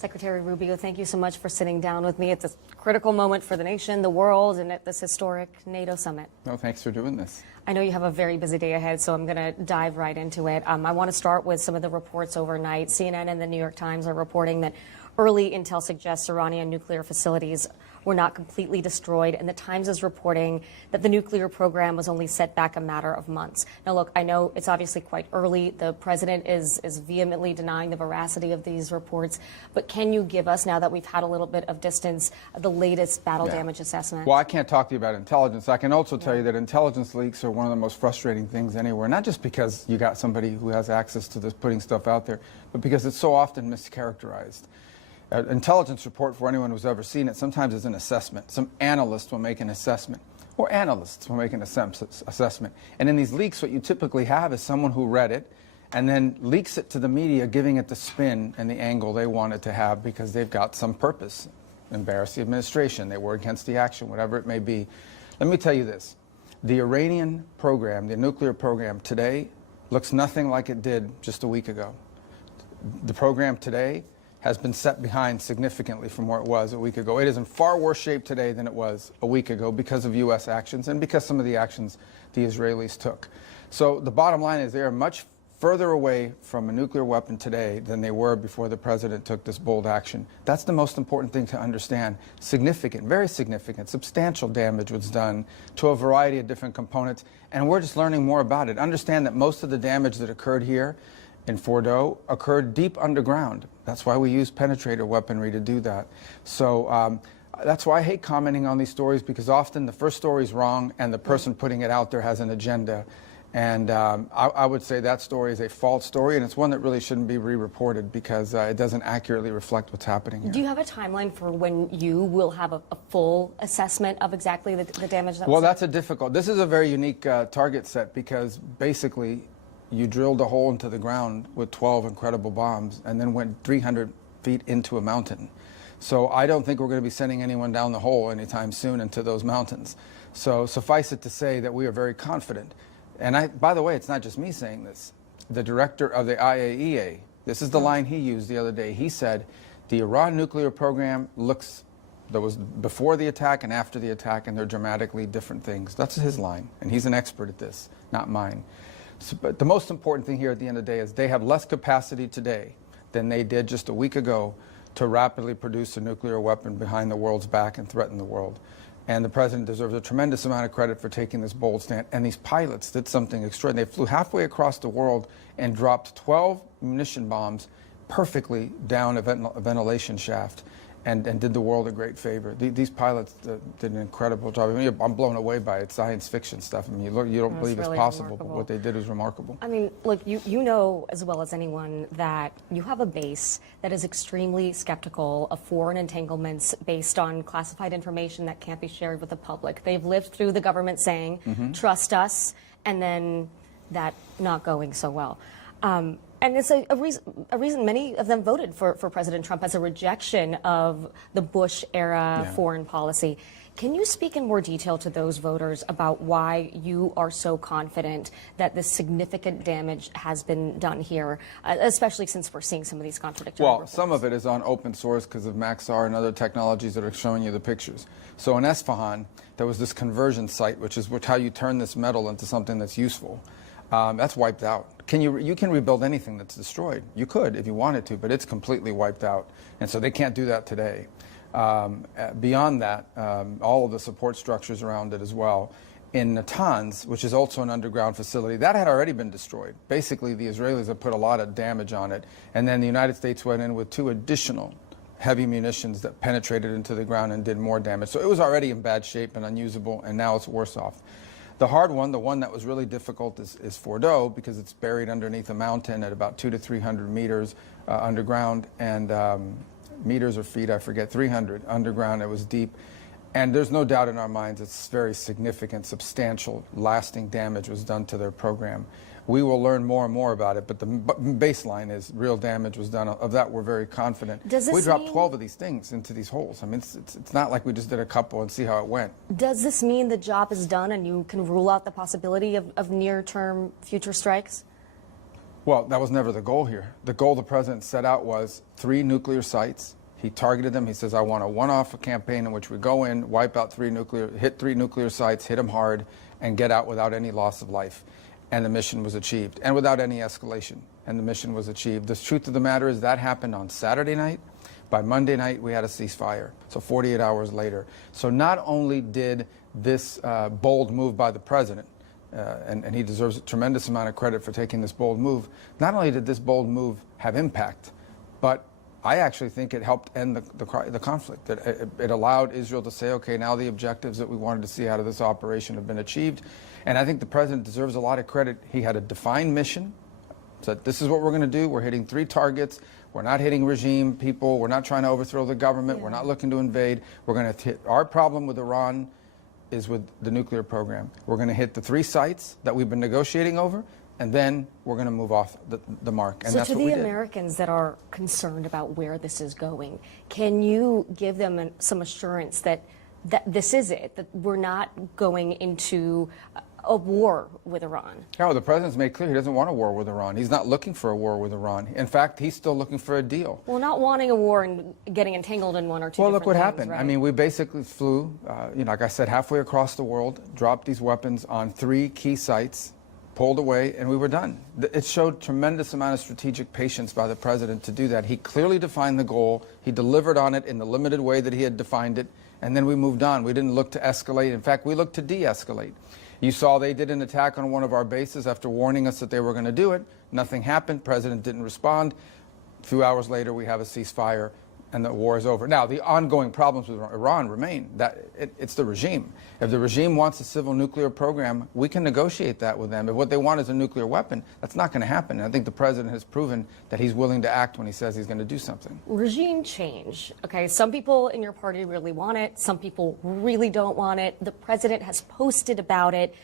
Secretary Rubio, thank you so much for sitting down with me at this critical moment for the nation, the world, and at this historic NATO summit. No, thanks for doing this. I know you have a very busy day ahead, so I'm going to dive right into it. I want to start with some of the reports overnight. CNN and the New York Times are reporting that early intel suggests Iranian nuclear facilities were not completely destroyed, and the Times is reporting that the nuclear program was only set back a matter of months. Now, look, I know it's obviously quite early. The president is vehemently denying the veracity of these reports, but can you give us, now that we've had a little bit of distance, the latest battle damage assessment? Well, I can't talk to you about intelligence. I can also tell you that intelligence leaks are one of the most frustrating things anywhere, not just because you got somebody who has access to this putting stuff out there, but because it's so often mischaracterized. An intelligence report, for anyone who's ever seen it, sometimes is an assessment. Some analyst will make an assessment, or analysts will make an assessment. And in these leaks, what you typically have is someone who read it and then leaks it to the media, giving it the spin and the angle they want it to have because they've got some purpose. Embarrass the administration, they were against the action, whatever it may be. Let me tell you this. The Iranian program, the nuclear program today, looks nothing like it did just a week ago. The program today has been set behind significantly from where it was a week ago. It is in far worse shape today than it was a week ago because of U.S. actions and because some of the actions the Israelis took. So the bottom line is they are much further away from a nuclear weapon today than they were before the president took this bold action. That's the most important thing to understand. Significant, very significant, substantial damage was done to a variety of different components, and we're just learning more about it. Understand that most of the damage that occurred here in Fordo occurred deep underground. That's why we use penetrator weaponry to do that. So that's why I hate commenting on these stories, because often the first story is wrong and the person putting it out there has an agenda. And I would say that story is a false story, and it's one that really shouldn't be re-reported because it doesn't accurately reflect what's happening here. Do you have a timeline for when you will have a full assessment of exactly the damage that was Well, that's a difficult. This is a very unique target set because basically you drilled a hole into the ground with 12 incredible bombs and then went 300 feet into a mountain. So I don't think we're going to be sending anyone down the hole anytime soon into those mountains. So suffice it to say that we are very confident. And by the way, it's not just me saying this. The director of the IAEA, this is the line he used the other day. He said, the Iran nuclear program looks, there was before the attack and after the attack, and they're dramatically different things. That's his line, and he's an expert at this, not mine. So, but the most important thing here at the end of the day is they have less capacity today than they did just a week ago to rapidly produce a nuclear weapon behind the world's back and threaten the world. And the president deserves a tremendous amount of credit for taking this bold stand. And these pilots did something extraordinary. They flew halfway across the world and dropped 12 munition bombs perfectly down a ventilation shaft and did the world a great favor. These pilots did an incredible job. I mean, I'm blown away by it. Science fiction stuff. I mean, you don't believe really it's possible, remarkable. but what they did is remarkable. I mean, look, you know as well as anyone that you have a base that is extremely skeptical of foreign entanglements based on classified information that can't be shared with the public. They've lived through the government saying, trust us, and then that not going so well. And it's a reason many of them voted for President Trump as a rejection of the Bush-era foreign policy. Can you speak in more detail to those voters about why you are so confident that this significant damage has been done here, especially since we're seeing some of these contradictory reports? Some of it is on open source because of Maxar and other technologies that are showing you the pictures. So in Esfahan, there was this conversion site, which is how you turn this metal into something that's useful. That's wiped out. You can rebuild anything that's destroyed. You could if you wanted to, but it's completely wiped out. And so they can't do that today. Beyond that, all of the support structures around it as well. In Natanz, which is also an underground facility, that had already been destroyed. Basically, the Israelis have put a lot of damage on it. And then the United States went in with 2 additional heavy munitions that penetrated into the ground and did more damage. So it was already in bad shape and unusable, and now it's worse off. The hard one, the one that was really difficult, is Fordo, because it's buried underneath a mountain at about 200 to 300 meters underground, and meters or feet, I forget, 300 underground. It was deep. And there's no doubt in our minds it's very significant, substantial, lasting damage was done to their program. We will learn more and more about it, but the baseline is real damage was done. Of that, we're very confident. We dropped 12 of these things into these holes. I mean, it's not like we just did a couple and see how it went. Does this mean the job is done and you can rule out the possibility of near-term future strikes? Well, that was never the goal here. The goal the president set out was 3 nuclear sites. He targeted them. He says, I want a one-off campaign in which we go in, wipe out hit 3 nuclear sites, hit them hard, and get out without any loss of life. And the mission was achieved, and without any escalation. And the mission was achieved. The truth of the matter is that happened on Saturday night. By Monday night, we had a ceasefire, so 48 hours later. So not only did this bold move by the president, and he deserves a tremendous amount of credit for taking this bold move, not only did this bold move have impact, but I actually think it helped end the conflict. It allowed Israel to say, okay, now the objectives that we wanted to see out of this operation have been achieved. And I think the president deserves a lot of credit. He had a defined mission, said this is what we're going to do. We're hitting 3 targets. We're not hitting regime people. We're not trying to overthrow the government. Yeah. We're not looking to invade. We're going to hit our problem with Iran is with the nuclear program. We're going to hit the 3 sites that we've been negotiating over, and then we're going to move off the mark. And so that's to what we the did. Americans that are concerned about where this is going, can you give them some assurance that this is it, that we're not going into a war with Iran? No, the president's made clear he doesn't want a war with Iran. He's not looking for a war with Iran. In fact, he's still looking for a deal. Well, not wanting a war and getting entangled in one or two. Well, different look what things, happened. right? I mean, we basically flew, like I said, halfway across the world, dropped these weapons on 3 key sites, pulled away, and we were done. It showed tremendous amount of strategic patience by the president to do that. He clearly defined the goal. He delivered on it in the limited way that he had defined it, and then we moved on. We didn't look to escalate. In fact, we looked to de-escalate. You saw they did an attack on one of our bases after warning us that they were going to do it. Nothing happened. President didn't respond. A few hours later, we have a ceasefire, and the war is over. Now, the ongoing problems with Iran remain. It's the regime. If the regime wants a civil nuclear program, we can negotiate that with them. If what they want is a nuclear weapon, that's not going to happen. And I think the president has proven that he's willing to act when he says he's going to do something. Regime change. Okay, some people in your party really want it. Some people really don't want it. The president has posted about it,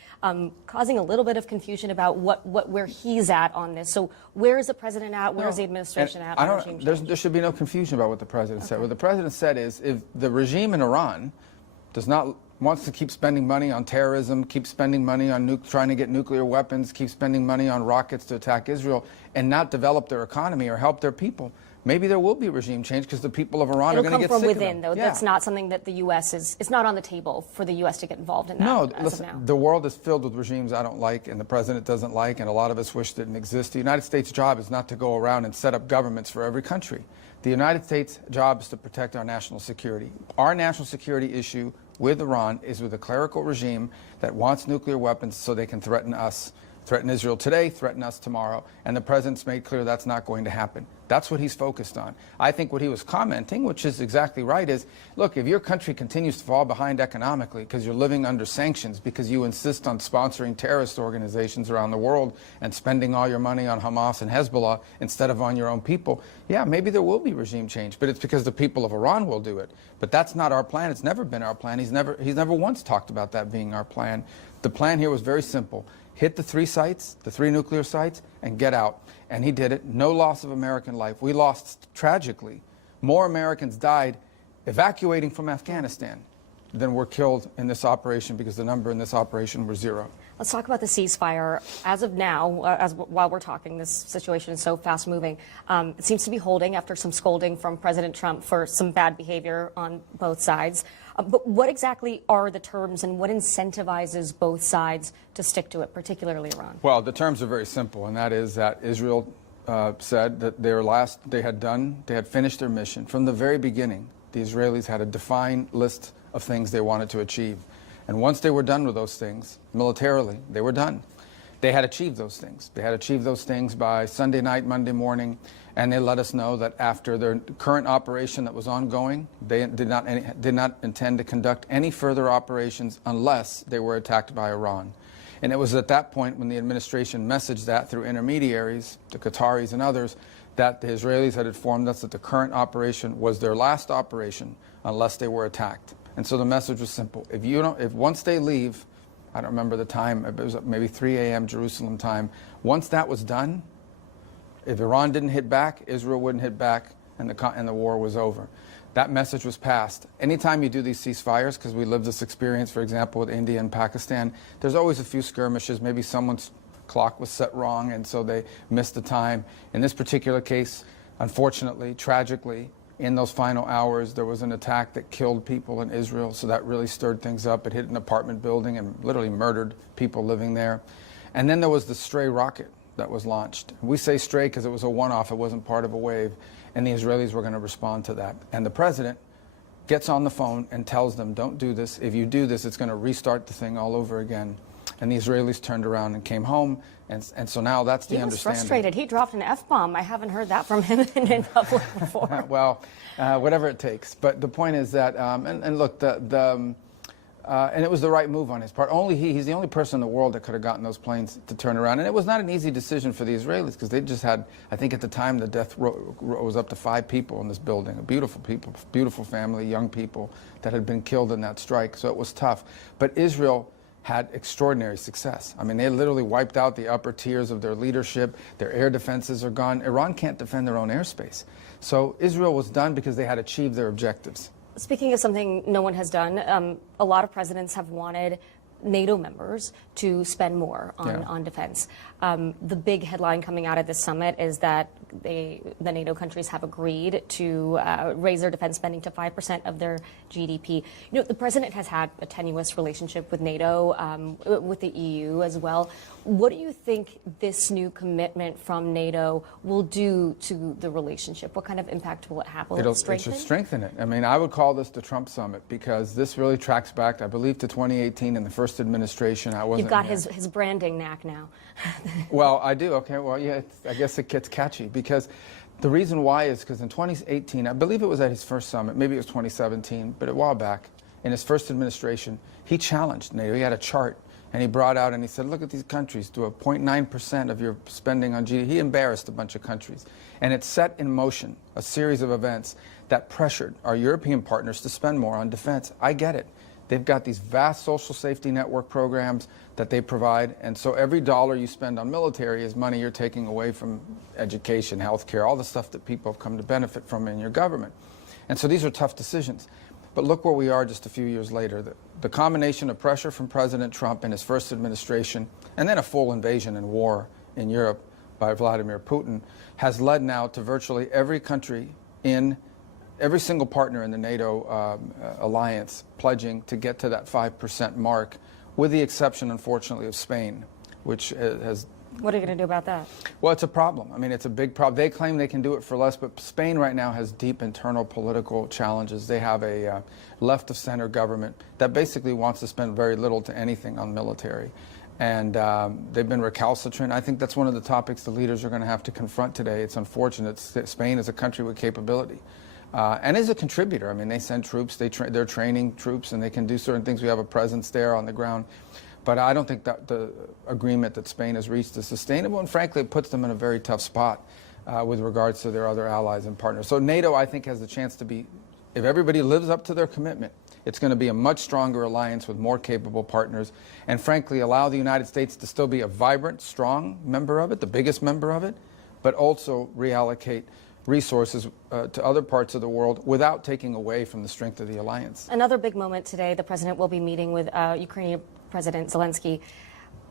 causing a little bit of confusion about where he's at on this. So where is the president at? Where is the administration at on regime change? There should be no confusion about what the president said. What the president said is if the regime in Iran wants to keep spending money on terrorism, keep spending money on trying to get nuclear weapons, keep spending money on rockets to attack Israel, and not develop their economy or help their people, maybe there will be regime change because the people of Iran are going to get sick of them. It'll come from within, though. Yeah. That's not something that the U.S. it's not on the table for the U.S. to get involved in that. No, listen, the world is filled with regimes I don't like and the president doesn't like, and a lot of us wish didn't exist. The United States' job is not to go around and set up governments for every country. The United States' job is to protect our national security. Our national security issue with Iran is with a clerical regime that wants nuclear weapons so they can threaten us, threaten Israel today, threaten us tomorrow, and the president's made clear that's not going to happen. That's what he's focused on. I think what he was commenting, which is exactly right, is, look, if your country continues to fall behind economically because you're living under sanctions, because you insist on sponsoring terrorist organizations around the world and spending all your money on Hamas and Hezbollah instead of on your own people, yeah, maybe there will be regime change, but it's because the people of Iran will do it. But that's not our plan. It's never been our plan. He's never once talked about that being our plan. The plan here was very simple. Hit the 3 sites, the 3 nuclear sites, and get out. And he did it. No loss of American life. We lost, tragically, more Americans died evacuating from Afghanistan than were killed in this operation because the number in this operation were 0. Let's talk about the ceasefire. As of now, while we're talking, this situation is so fast-moving. It seems to be holding after some scolding from President Trump for some bad behavior on both sides. But what exactly are the terms and what incentivizes both sides to stick to it, particularly Iran? Well, the terms are very simple, and that is that Israel said that they had finished their mission. From the very beginning, the Israelis had a defined list of things they wanted to achieve. And once they were done with those things, militarily, they were done. They had achieved those things. They had achieved those things by Sunday night, Monday morning, and they let us know that after their current operation that was ongoing, they did not intend to conduct any further operations unless they were attacked by Iran. And it was at that point when the administration messaged that through intermediaries, the Qataris and others, that the Israelis had informed us that the current operation was their last operation unless they were attacked. And so the message was simple. If once they leave, I don't remember the time, it was maybe 3 a.m. Jerusalem time, once that was done, if Iran didn't hit back, Israel wouldn't hit back, and the war was over. That message was passed. Anytime you do these ceasefires, because we lived this experience, for example, with India and Pakistan, there's always a few skirmishes. Maybe someone's clock was set wrong, and so they missed the time. In this particular case, unfortunately, tragically, in those final hours, there was an attack that killed people in Israel, so that really stirred things up. It hit an apartment building and literally murdered people living there. And then there was the stray rocket that was launched. We say stray because it was a one-off, it wasn't part of a wave, and the Israelis were going to respond to that. And the president gets on the phone and tells them, don't do this. If you do this, it's going to restart the thing all over again. And the Israelis turned around and came home, and so now that's the understanding. He was frustrated. He dropped an F-bomb. I haven't heard that from him in public before. Well, whatever it takes. But the point is that, and look, and it was the right move on his part. He's the only person in the world that could have gotten those planes to turn around. And it was not an easy decision for the Israelis because they just had, I think at the time, the death row was up to 5 people in this building, beautiful people, beautiful family, young people that had been killed in that strike. So it was tough. But Israel had extraordinary success. I mean, they literally wiped out the upper tiers of their leadership. Their air defenses are gone. Iran can't defend their own airspace. So Israel was done because they had achieved their objectives. Speaking of something no one has done, a lot of presidents have wanted NATO members to spend more on defense. The big headline coming out of this summit is that the NATO countries have agreed to raise their defense spending to 5% of their GDP. You know, the president has had a tenuous relationship with NATO, with the EU as well. What do you think this new commitment from NATO will do to the relationship? What kind of impact will it have? Will it strengthen? It should strengthen it. I mean, I would call this the Trump summit because this really tracks back, I believe, to 2018 in the first administration. You've got his branding knack now. Well, I do. Okay. Well, yeah, I guess it gets catchy because the reason why is because in 2018, I believe it was at his first summit, maybe it was 2017, but a while back, in his first administration, he challenged NATO. He had a chart, and he brought out and he said, look at these countries, do a 0.9% of your spending on GDP. He embarrassed a bunch of countries. And it set in motion a series of events that pressured our European partners to spend more on defense. I get it. They've got these vast social safety network programs that they provide, and so every dollar you spend on military is money you're taking away from education, healthcare, all the stuff that people have come to benefit from in your government. And so these are tough decisions. But look where we are just a few years later. The combination of pressure from President Trump in his first administration, and then a full invasion and war in Europe by Vladimir Putin, has led now to virtually every country in every single partner in the NATO alliance pledging to get to that 5% mark, with the exception, unfortunately, of Spain, which has... What are you going to do about that? Well, it's a problem. I mean, it's a big problem. They claim they can do it for less, but Spain right now has deep internal political challenges. They have a left-of-center government that basically wants to spend very little to anything on military. And they've been recalcitrant. I think that's one of the topics the leaders are going to have to confront today. It's unfortunate. Spain is a country with capability. And is a contributor. I mean, they send troops, they're training troops, and they can do certain things. We have a presence there on the ground. But I don't think that the agreement that Spain has reached is sustainable, and frankly, it puts them in a very tough spot with regards to their other allies and partners. So NATO, I think, has the chance to be, if everybody lives up to their commitment, it's going to be a much stronger alliance with more capable partners, and frankly, allow the United States to still be a vibrant, strong member of it, the biggest member of it, but also reallocate resources to other parts of the world without taking away from the strength of the alliance. Another big moment today, the president will be meeting with Ukrainian President Zelensky.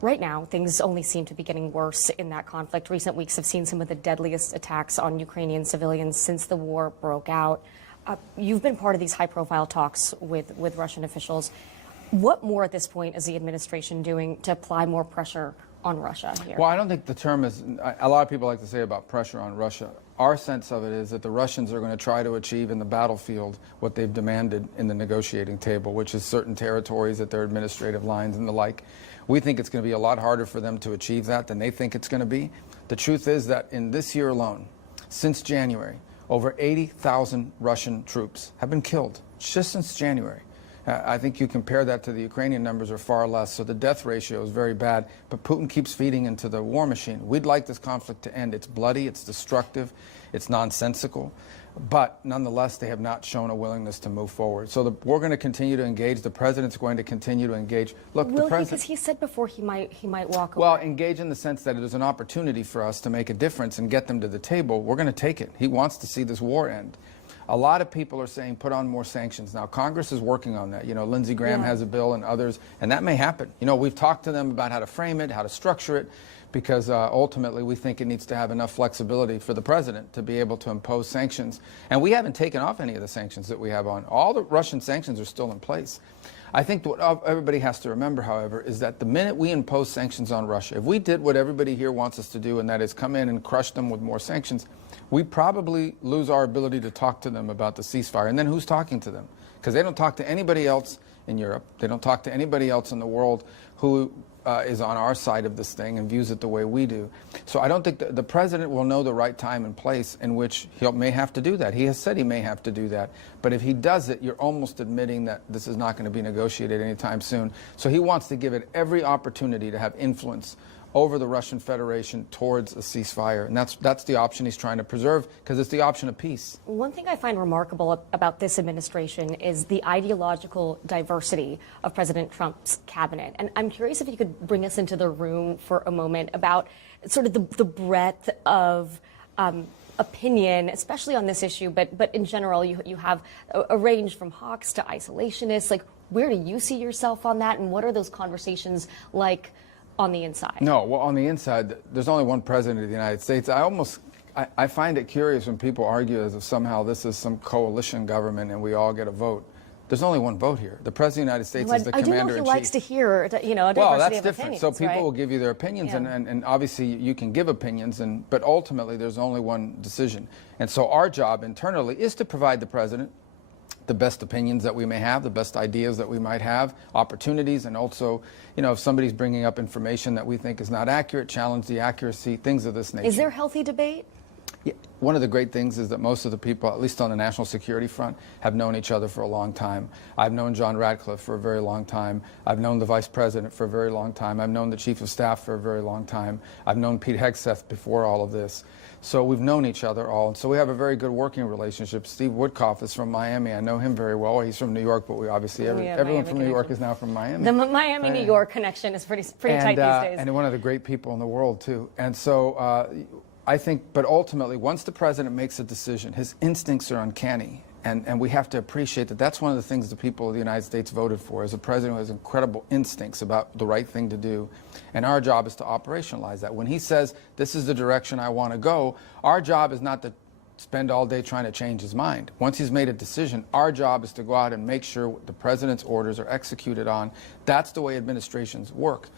Right now, things only seem to be getting worse in that conflict. Recent weeks have seen some of the deadliest attacks on Ukrainian civilians since the war broke out. You've been part of these high-profile talks with Russian officials. What more at this point is the administration doing to apply more pressure on Russia here? Well, I don't think the term is, a lot of people like to say about pressure on Russia. Our sense of it is that the Russians are going to try to achieve in the battlefield what they've demanded in the negotiating table, which is certain territories at their administrative lines and the like. We think it's going to be a lot harder for them to achieve that than they think it's going to be. The truth is that in this year alone, since January, over 80,000 Russian troops have been killed, just since January. I think you compare that to the Ukrainian numbers are far less, so the death ratio is very bad, but Putin keeps feeding into the war machine. We'd like this conflict to end. It's bloody, it's destructive, it's nonsensical, but nonetheless, they have not shown a willingness to move forward. So we're going to continue to engage. The president's going to continue to engage. Look, Will the he? president... Because he said before he might walk away. Well, engage in the sense that it is an opportunity for us to make a difference and get them to the table. We're going to take it. He wants to see this war end. A lot of people are saying put on more sanctions. Now, Congress is working on that. You know, Lindsey Graham has a bill and others, and that may happen. You know, we've talked to them about how to frame it, how to structure it, because ultimately we think it needs to have enough flexibility for the president to be able to impose sanctions. And we haven't taken off any of the sanctions that we have on. All the Russian sanctions are still in place. I think what everybody has to remember, however, is that the minute we impose sanctions on Russia, if we did what everybody here wants us to do, and that is come in and crush them with more sanctions, we probably lose our ability to talk to them about the ceasefire. And then who's talking to them? Because they don't talk to anybody else in Europe. They don't talk to anybody else in the world who is on our side of this thing and views it the way we do. So I don't think the president will know the right time and place in which he may have to do that. He has said he may have to do that. But if he does it, you're almost admitting that this is not going to be negotiated anytime soon. So he wants to give it every opportunity to have influence over the Russian Federation towards a ceasefire. And that's the option he's trying to preserve, because it's the option of peace. One thing I find remarkable about this administration is the ideological diversity of President Trump's cabinet. And I'm curious if you could bring us into the room for a moment about sort of the breadth of opinion, especially on this issue, but in general, you have a range from hawks to isolationists. Like, where do you see yourself on that, and what are those conversations like on the inside? No, well, on the inside, there's only one president of the United States. I find it curious when people argue as if somehow this is some coalition government and we all get a vote. There's only one vote here. The President of the United States is the commander-in-chief. I do know he likes to hear, you know, a diversity well, that's of different. opinions, So people right? will give you their opinions, and obviously you can give opinions, but ultimately there's only one decision. And so our job internally is to provide the president the best opinions that we may have, the best ideas that we might have, opportunities, and also, you know, if somebody's bringing up information that we think is not accurate, challenge the accuracy, things of this nature. Is there healthy debate? Yeah. One of the great things is that most of the people, at least on the national security front, have known each other for a long time. I've known John Radcliffe for a very long time. I've known the vice president for a very long time. I've known the chief of staff for a very long time. I've known Pete Hegseth before all of this. So we've known each other all, and so we have a very good working relationship. Steve Woodcoff is from Miami. I know him very well. He's from New York, but we obviously, everyone from New York is now from Miami. The Miami-New York connection is pretty tight these days. And one of the great people in the world, too. And so I think, but ultimately, once the president makes a decision, his instincts are uncanny. And we have to appreciate that that's one of the things the people of the United States voted for, is a president who has incredible instincts about the right thing to do. And our job is to operationalize that. When he says, this is the direction I want to go, our job is not to spend all day trying to change his mind. Once he's made a decision, our job is to go out and make sure the president's orders are executed on. That's the way administrations work.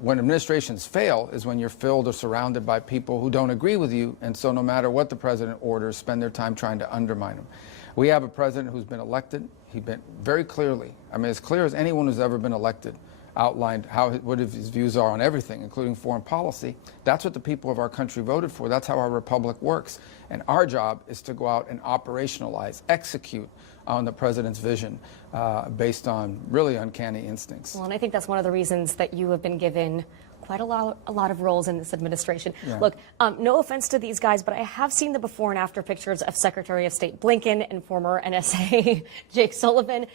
When administrations fail is when you're filled or surrounded by people who don't agree with you, and so no matter what the president orders, spend their time trying to undermine him. We have a president who's been elected. He's been very clearly, I mean, as clear as anyone who's ever been elected, outlined what his views are on everything, including foreign policy. That's what the people of our country voted for. That's how our republic works. And our job is to go out and operationalize, execute on the president's vision based on really uncanny instincts. Well, and I think that's one of the reasons that you have been given quite a lot of roles in this administration. Yeah. Look, no offense to these guys, but I have seen the before and after pictures of Secretary of State Blinken and former NSA Jake Sullivan.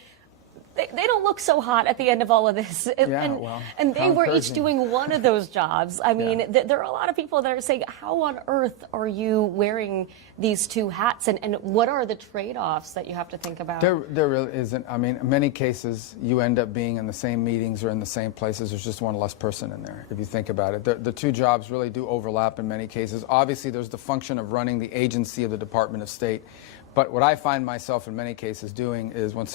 They don't look so hot at the end of all of this. And they were each doing one of those jobs. I mean, there are a lot of people that are saying, how on earth are you wearing these two hats? And what are the trade-offs that you have to think about? There really isn't. I mean, in many cases, you end up being in the same meetings or in the same places. There's just one less person in there, if you think about it. The two jobs really do overlap in many cases. Obviously, there's the function of running the agency of the Department of State. But what I find myself in many cases doing is when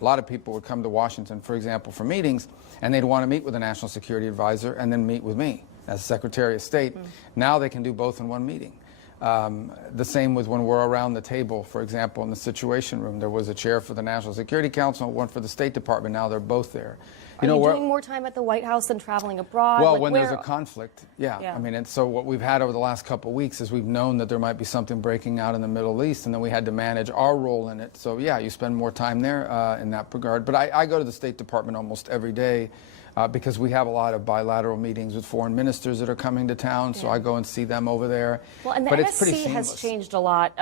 a lot of people would come to Washington, for example, for meetings, and they'd want to meet with a national security advisor and then meet with me as Secretary of State. Now they can do both in one meeting. The same with when we're around the table, for example, in the Situation Room. There was a chair for the National Security Council, one for the State Department. Now they're both there. Are you doing more time at the White House than traveling abroad? Well, when there's a conflict, I mean, and so what we've had over the last couple of weeks is we've known that there might be something breaking out in the Middle East, and then we had to manage our role in it. So, yeah, you spend more time there in that regard. But I go to the State Department almost every day because we have a lot of bilateral meetings with foreign ministers that are coming to town, so I go and see them over there. Well, and the but it's pretty NSC has seamless. changed a lot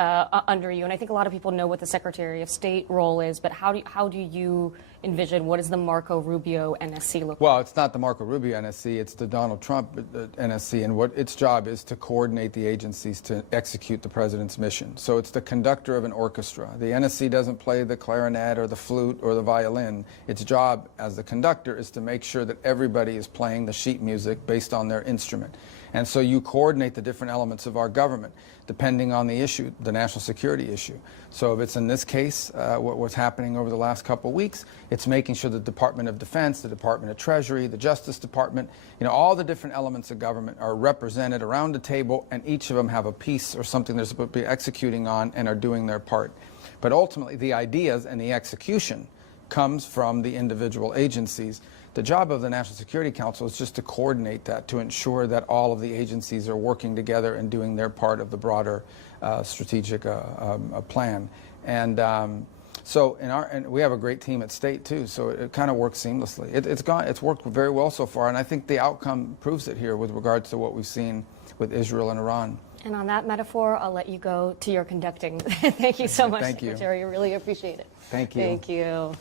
under you, and I think a lot of people know what the Secretary of State role is, but how do you envision, what does the Marco Rubio NSC look Well, like? it's not the Marco Rubio NSC, it's the Donald Trump NSC, and what its job is to coordinate the agencies to execute the president's mission. So it's the conductor of an orchestra. The NSC doesn't play the clarinet or the flute or the violin. Its job as the conductor is to make sure that everybody is playing the sheet music based on their instrument. And so you coordinate the different elements of our government depending on the issue, the national security issue. So if it's in this case, what's happening over the last couple of weeks, it's making sure the Department of Defense, the Department of Treasury, the Justice Department, all the different elements of government are represented around the table, and each of them have a piece or something they're supposed to be executing on and are doing their part. But ultimately, the ideas and the execution comes from the individual agencies. The job of the National Security Council is just to coordinate that, to ensure that all of the agencies are working together and doing their part of the broader strategic plan. And and we have a great team at State too, so it kind of works seamlessly. It's worked very well so far, and I think the outcome proves it here with regards to what we've seen with Israel and Iran. And on that metaphor, I'll let you go to your conducting. Thank you so much, Thank you. Secretary. I really appreciate it. Thank you. Thank you.